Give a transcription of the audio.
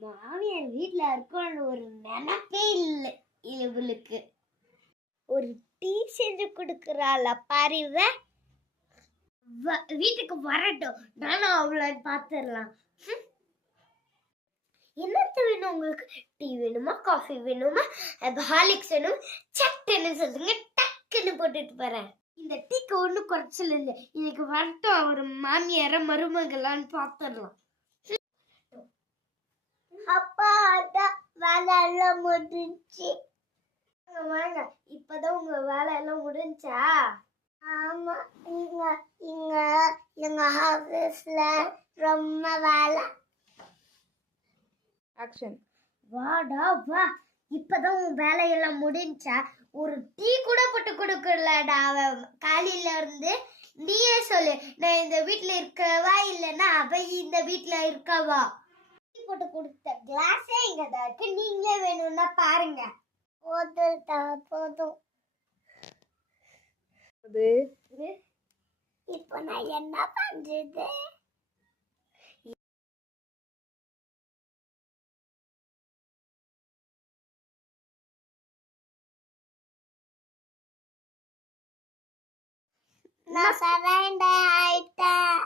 மாமியார் வீட்டுல இருக்கணும்னு ஒரு நினைப்பே இல்லை இவளுக்கு. ஒரு டீ செஞ்சு கொடுக்கறாள பாரு. வீட்டுக்கு வரட்டும், நானும் அவளை பாத்துடலாம். என்னத்த வேணும் உங்களுக்கு? டீ வேணுமா, காஃபி வேணுமா, ஹார்லிக்ஸ் வேணும், சட்டுன்னு சொல்லுங்க, டக்குன்னு போட்டுட்டு போறேன். இந்த டீக்கு ஒன்றும் குறைச்சல் இல்லை. இன்னைக்கு வரட்டும், ஒரு மாமியார மருமகளான்னு பாத்துடலாம். அப்பா அதான் வேலை எல்லாம் முடிஞ்சு. வாங்க, இப்பதான் உங்க வேலை எல்லாம் முடிஞ்சா? ஆமா, இங்க இங்க எங்க ஆபீஸ்ல ரொம்ப வேலை. ஆக்ஷன். வாடா வா, இப்பதான் உன் வேலையெல்லாம் முடிஞ்சா? ஒரு டீ கூட போட்டு கொடுக்கலடா அவன் காலையில இருந்து. நீயே சொல்லு, நான் இந்த வீட்டுல இருக்கவா இல்லைன்னா அவ இந்த வீட்டுல இருக்கவா? டீ போட்டு கொடுத்த கிளாஸே இங்கதான் இருக்கு, நீங்களே வேணும்னா பாருங்க. போதும். இப்போ நான் என்ன பண்றது? நான் சரண்டர் ஆயிட்டேன்.